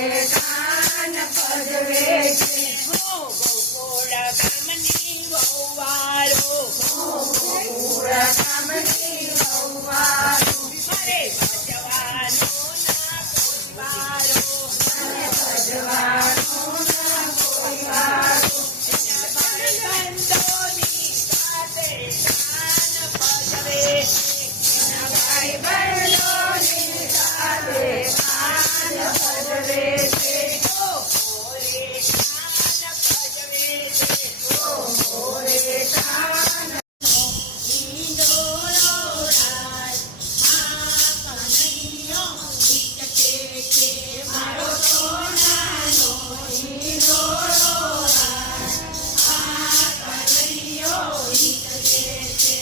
કાન ભજવે છે. ગોકુળ ગામની વહુવારો ગોકુળ ગામની વહુવારો મારે ભજવાનો ના કોઈ વારો મને ભજવાનો ના કોઈ વારો. બંધોની સાથે કાન ભજવે ભાઈ-બહેનોની સાથે કાન ભજવે છે. મોરે કાન મારો સોનાનો હિંડોળો રાજ, આ કનૈયો હિંચકે છે.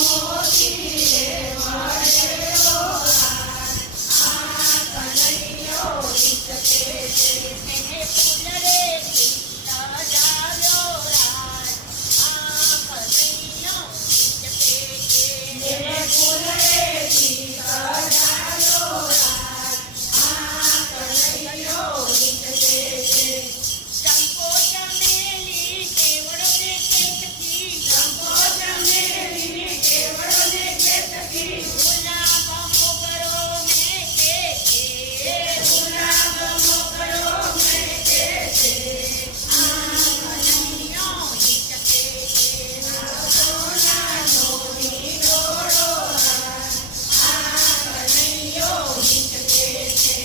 મોતીએ મળેલો રાજ, આ કનૈયો હિંચકે છે. એને ફૂલેથી સજાવ્યો રાજ, આ કનૈયો હિંચકે છે. ચંપો ચમેલી કેવડો ને કેતકી, ગુલાબ મોગરો મેં કે છે, આ કનૈયો હિંચકે છે. સોનાનો હિંડોળો રાજ, આ કનૈયો હિંચકે છે.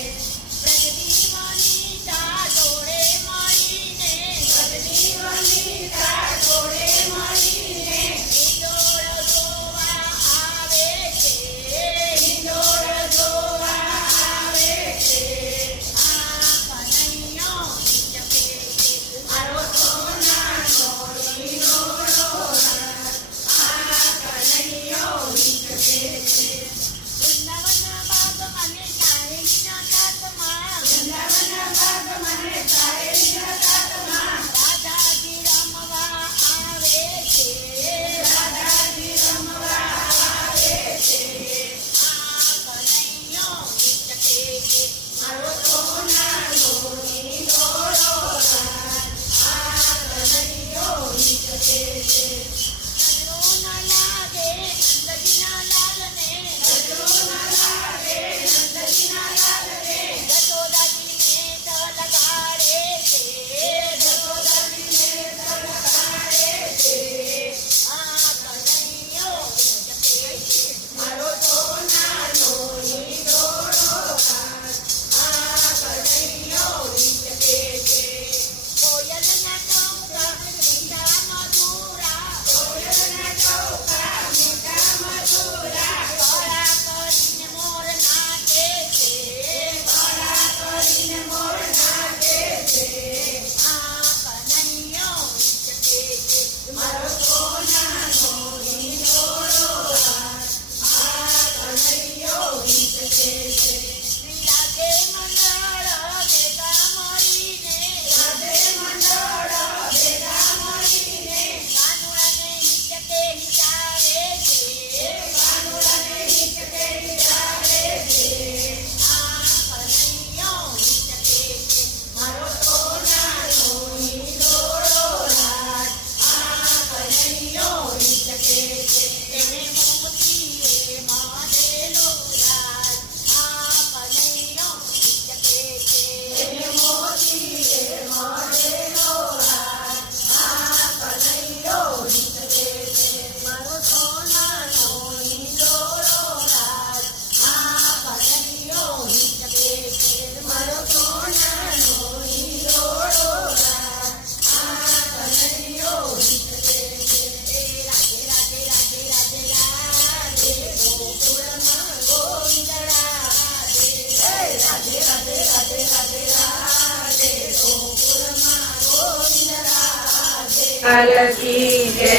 ગઢની વનિતા જોડે મળીને હિંડોળ જોવા આવે છે. હિંડોળ જોવા આવે છે. આ કનૈયો હિંચકે છે. મારો સોનાનો હિંડોળો રાજ, આ કનૈયો હિંચકે છે. વૃંદાવન બાગ મને સાહેલીના સાથમાં વૃંદાવન બાગ મને સાહેલીના સાથમાં રાધાજી રમવા આવે છે. રાધાજી રમવા આવે છે. આ કનૈયો હિંચકે છે. મારો સોનાનો હિંડોળો રાજ, આ કનૈયો હિંચકે છે. નજરો ન લાગે નંદજીના લાલને, નજરો ન લાગે નંદજીના લાલને, યશોદાજીને તલગાડે છે. યશોદાજીને તલકારે છે. આ કનૈયો હિંચકે છે. મારો સોનાનો હિંડોળો રાજ, આ કનૈયો હિંચકે છે. કોયલના ટહુકા મીઠા મધુરા, કોયલના ટહુકા મીઠા મધુરા, કળા કરીને મોર નાચે છે. કળા કરીને મોર નાચે છે. આ કનૈયો હિંચકે છે. મારો સોનાનો હિંડોળો રાજ, આ કનૈયો હિંચકે છે. રાધે મંડળ ભેગા મળીને રાધે મંડળ ભેગા મળીને કાનુડાને હિંચકે હિંચાવે છે. કાનુડાને હિંચકે હિંચાવે છે. આ કનૈયો હિંચકે છે. મારો સોનાનો હિંડોળો રાજ, આ કનૈયો હિંચકે છે. તેને મોતીએ મળેલો રાજ, આ કનૈયો હિંચકે છે. એને મોતીએ મળેલો રાજ, આ કનૈયો હિંચકે છે. મારો સોનાનો હિંડોળો રાજ, આ કનૈયો હિંચકે છે. મારો સોનાનો હિંડોળો રાજ, આ કનૈયો હિંચકે છે. રાધે રાધે રાધે રાધે રાધે ગોકુળમાં ગોવિંદ રાધે. રાધે રાધે રાધે રાધે રાધે, ગોકુળમાં ગોવિંદ રાધે. પાલકી જય.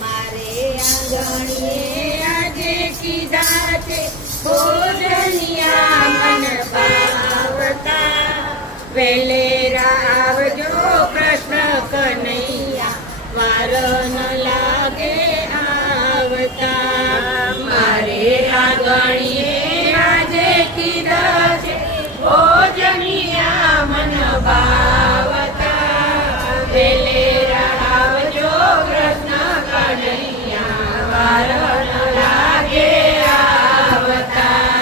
મારે આંગણીએ આજે કીધા છે ભોજનિયા મન ભાવતા, વેલેરા આવજો કૃષ્ણ કનૈયા, વાર ન લાગે આંગણીએ આજે કીધા છે ભોજનિયા મન ભાવતા વેલે આવજો કૃષ્ણ કનૈયા વાર ન લાગે આવતા.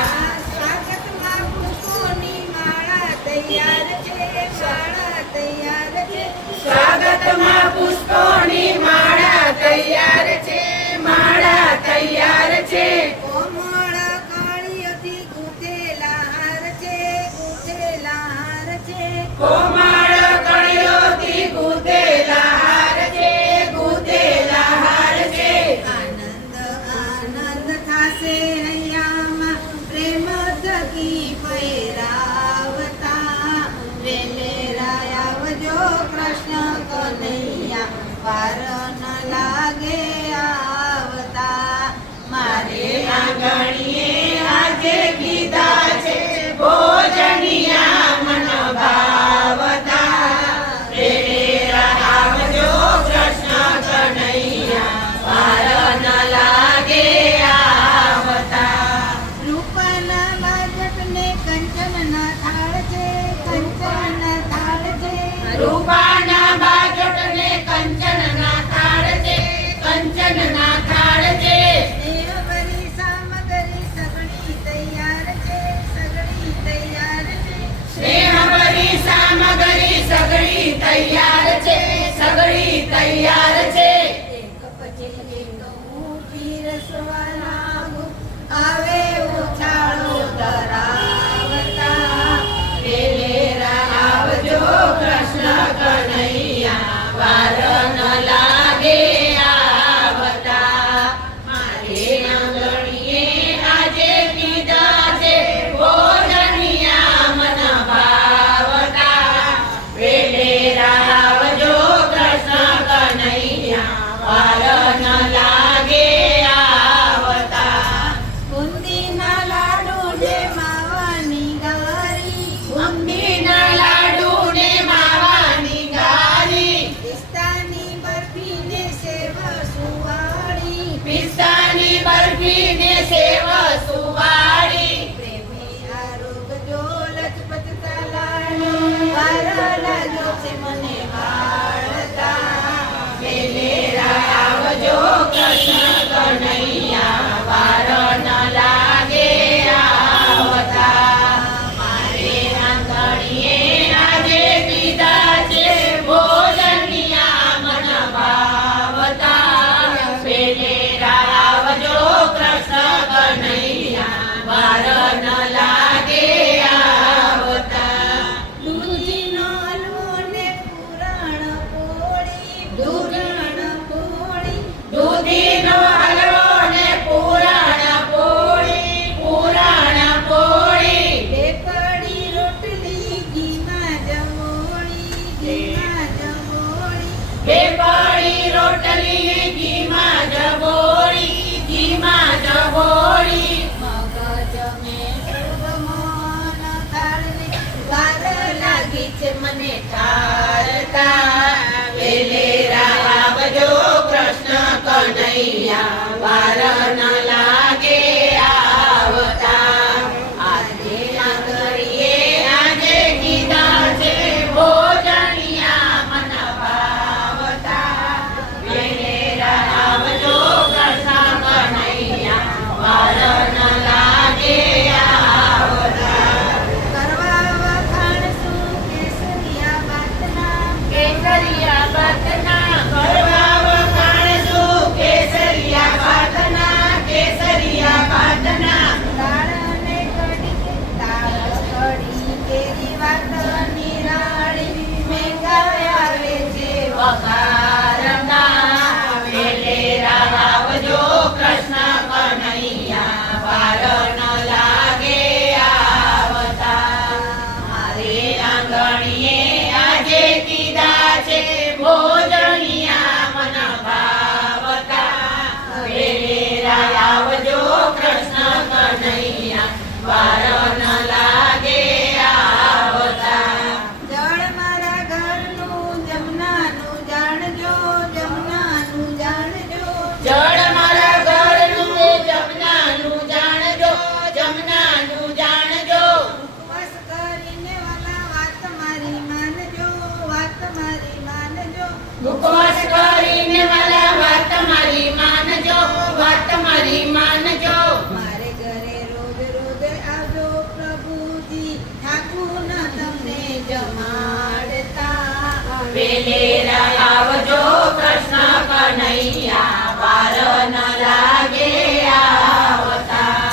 સ્વાગતમાં પુષ્પોની માળા તૈયાર છે, માળા તૈયાર છે. સ્વાગતમાં પુષ્પોની માળા તૈયાર છે, માળા તૈયાર છે. કોમળ કળીઓથી ગૂંથેલા હાર છે, ગૂંથેલા હાર છે. કોમળ કળીઓથી ગૂંથેલા હાર છે, ગૂંથેલા હાર છે. આનંદ આનંદ થાશે હૈયામાં પ્રેમ થકી પહેરાવતા વેલેરા આવજો કૃષ્ણ કનૈયા વાર ન લાગે આવતા. મારે આંગણીએ આજે કીધા છે ભોજનિયા મન ભાવતા વેલે આવજો કૃષ્ણ કનૈયા વાર ન લાગે આવતા. રૂપાના બાજટને કંચનના થાળ છે, કંચનના થાળ છે. રૂપાના બાજોટને કંચનના થાળ છે, કંચનના થાળ છે. સ્નેહભરી સામગ્રી સગળી તૈયાર છે, સગળી તૈયાર છે. સ્નેહભરી સામગ્રી સગળી તૈયાર છે, સગળી તૈયાર છે. એક પછી એક હું પીરસવા લાગુ, આવે ઉછાળો ધરાવતા વેલેરા આવજો કૃષ્ણ કનૈયા વાર ન લાગે આવતા. મારે આંગણીએ આજે કીધા છે ભોજનિયા મન ભાવતા વેલેરા આવજો કૃષ્ણ કનૈયા વાર ન લાગે આવતા. બુંદીના લાડુ ને માવાની ગારી, બુંદીના લાડુ ને માવાની ગારી, પિસ્તાની બરફી ને સેવ સુવાળી. પિસ્તાની બરફી ને સેવ સુવાળી. પ્રેમી આરોગજો લચપચ ચાલાણી, વાર લાગ્યો છે મને વાળતા વેલેરા આવજો કૃષ્ણ કનૈયા વાર ન લાગે આવતા. મારે આંગણીએ આજે કીધા છે ભોજનિયા મન ભાવતા વેલેરા આવજો કૃષ્ણ કનૈયા વાર ન લાગે આવતા. દૂધીનો હલવો ને પૂરણ પોળી, પૂરણ પોળી. દૂધીનો હલવો ને પૂરણ પોળી, પૂરણ પોળી. બે કડી રોટલી ઘીમાં જમોળી, ઘીમાં જમોળી. બે કળી રોટલી ઘીમાં જબોળી, ઘીમાં જબોળી. મગજ મેં સુગમન તાળને વાર લાગી છે મને ઠારતા વેલેરા આવજો કૃષ્ણ કનૈયા વાર ન લાગે આવતા. આજે આંગણીએ આજે કીધા છે ભોજનિયા મન ભાવતા વેલેરા આવજો કૃષ્ણ કનૈયા વાર ન લાગે આવતા. કરવા વખાણ શું કેસરિયા બાતના, કેસરિયા ભાતના કરવા વખાણ શું કેસરિયા ભાતના, કેસરિયા ભાતના. તાળ અને કડી, તાળ કડી કેરી વાત નિરાળી. મેં ગાવે છે વખારતા વેલેરા આવજો કૃષ્ણ કનૈયા વાર ન લાગે આવતા. મારે આંગણીએ આજે કીધા છે ભોજનિયા મન ભાવતા વેલેરા આવજો કૃષ્ણ કનૈયા વાર ન લાગે આવતા. જળ મારા ઘરનું જમનાનું જાણજો, જમનાનું જાણજો. જળ મારા ઘરનું જમનાનું જાણજો, ઉપવાસ કરીને વાલા વાત મારી માનજો, વાત મારી માનજો. મારે ઘરે રોજ રોજ આવજો પ્રભુજી, ઠાકુર તમને જમાડતા. વેલેરા આવજો કૃષ્ણ કનૈયા, વાર ન લાગે આવતા.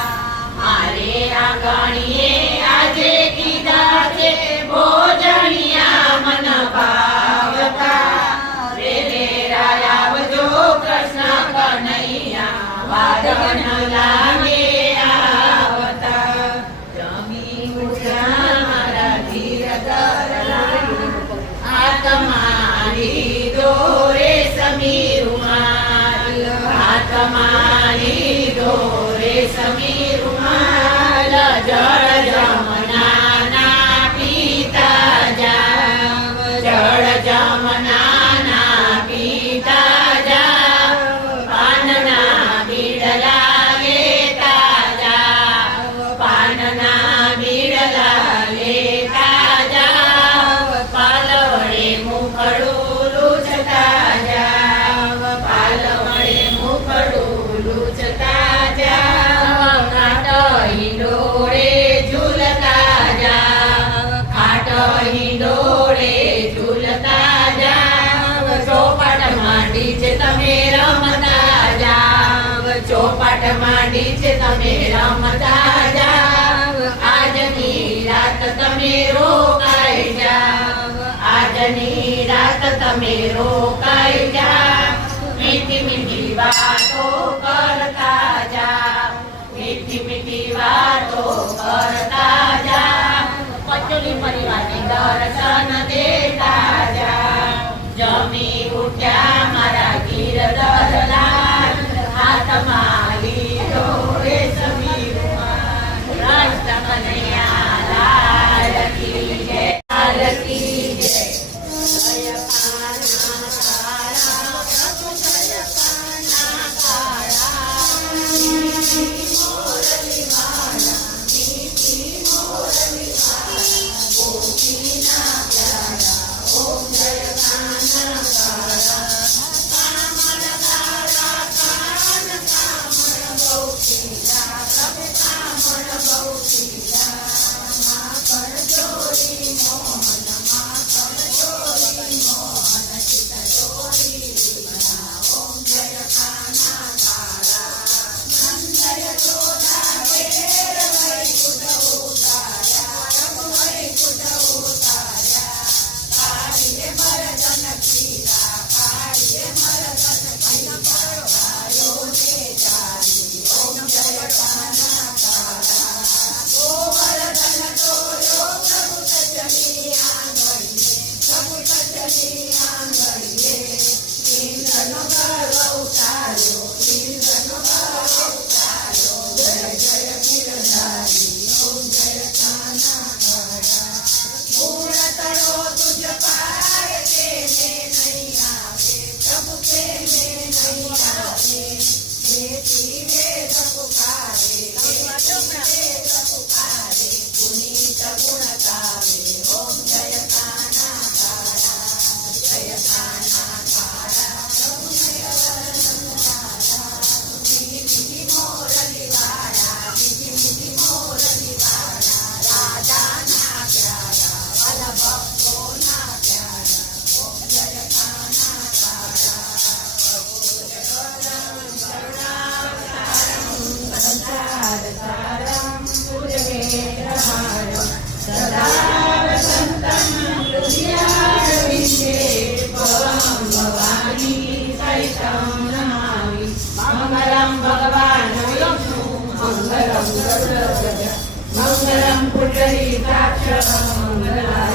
મારે આંગણીએ આજે કીધા છે ભોજનિયા મન ભાવતા. વેલેરા આવજો કૃષ્ણ કનૈયા, વાર ન લાગે આવતા. જમી ઉઠ્યા મારા ધીર હાથમારી દોરે સમી રૂમાલ, હાથમારી દોરે સમી રૂમાલ. જળ જમનાના પીતા જાવ, જળ જમનાના પીતા જાવ. પાનના બીડલા લેતા જાવ, પાનના બીડલા લેતા જાવ. પાલવડે મુખડું લૂછતા જાવ, પાલવડે મુખડું લૂછતા જાવ. ખાટઈ ડોળે ઝૂલતા જાવ, ખાટઈ ડોળે ઝૂલતા જાવ. ચોપાટમાં ડીજે તમે રમતા જાવ, ચોપાટમાં ડીજે તમે રમતા જાવ. આજની રાત તમે રોકાઈ જાવ, આજની રાત તમે રોકાઈ જાવ. મીઠી મીઠી વાતો કરતા જાવ, મીઠી મીઠી વાતો કરતા જાવ. પચોલી પરિવારને દર્શન દેતા જાવ. જમી ઉઠ્યા મારા ગીરધરલાલ, હાથમાં લીધો રેશમી રૂમાલ. કૃષ્ણ કનૈયા લાલ કી જય, લાલ કી જય. જય કાના કાળા, પ્રભુ જય કાના કાળા. મીઠી મોરલી વાળા, મીઠી મોરલી વાળા. ગોપીના પ્યારા, ઓમ જય કાના કાળા. કામણ કાળા કાન, કામણ બહુ ખીલા, પ્રભુ કામણ બહુ ખીલા. માખણ ચોરી મોહન, માખણ ચોરી મોહન, ચિત ચોરી લીલા. ઓમ જય કાના કાળા. નંદ યશોદા ઘેર વૈકુંઠ ઉતાર્યા, પ્રભુ વૈકુંઠ ઉતાર્યા. કાળીએ મરદન કીધા, કાળીએ મરદન કીધા. ગાયોને ચારી, ઓમ જય કાના કાળા. ગોવર્ધન તોર્યો પ્રભુ સજની આંગળીએ, પ્રભુ સજની આંગળીએ. ઇન્દ્રનો ગર્વ ઉતાર્યો, ઇન્દ્રનો ગર્વ ઉતાર્યો. જય જય ગિરધારી, ઓમ જય કાના કાળા. ગુણ તરો તુજ પાર, તેને નહીં આવે, પ્રભુ તેને નહીં આવે. જેથી વેદ પુકારે, જેથી વેદ પુકારે. પુનીત ગુણ ગાવે, ઓમ જય કાના કાળા. જય કાના કાળા, પ્રભુ જય વર્ણન વાળા. મીઠી મીઠી મોરલી વાળા, મીઠી મીઠી મોરલી વાળા. રાજાના પ્યારા, વાલા ભક્તોના પ્યારા. ઓમ જય કાના કાળા. સંસારસારમ પૂજવેત્રહારમ, સદા વસન્तं હૃદયારવિંદે. ભવં ભવાની સહિतं નમામિ. મંગલં ભગવાન વિષ્ણુ, મંગલં ગરુડધ્વજ, મંગલં પુંડરીકાક્ષ, મંગલાય